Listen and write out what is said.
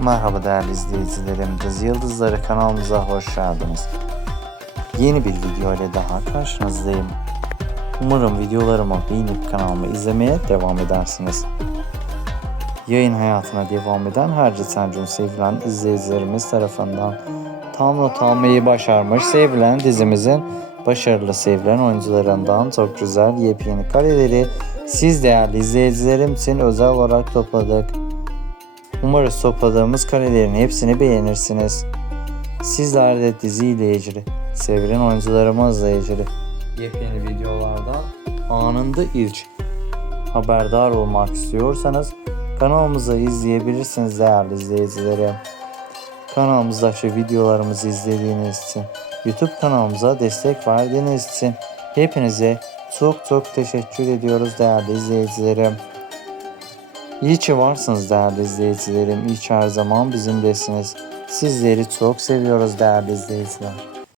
Merhaba değerli izleyicilerim. Dizi Yıldızları kanalımıza hoş geldiniz. Yeni bir video ile daha karşınızdayım. Umarım videolarımı beğenip kanalımı izlemeye devam edersiniz. Yayın hayatına devam eden Herci Sencun sevilen izleyicilerimiz tarafından tam not almayı başarmış sevilen dizimizin başarılı sevilen oyuncularından çok güzel yepyeni kareleri siz değerli izleyicilerim için özel olarak topladık. Umarız topladığımız karelerin hepsini beğenirsiniz. Sizler de diziyle ilgili, sevilen oyuncularımızla ilgili yepyeni videolardan anında ilk haberdar olmak istiyorsanız kanalımızı izleyebilirsiniz değerli izleyicilerim. Kanalımızdaki videolarımızı izlediğiniz için, YouTube kanalımıza destek verdiğiniz için hepinize çok çok teşekkür ediyoruz değerli izleyicilerim. İyi ki varsınız değerli izleyicilerim. İyi ki her zaman bizimlesiniz. Sizleri çok seviyoruz değerli izleyiciler.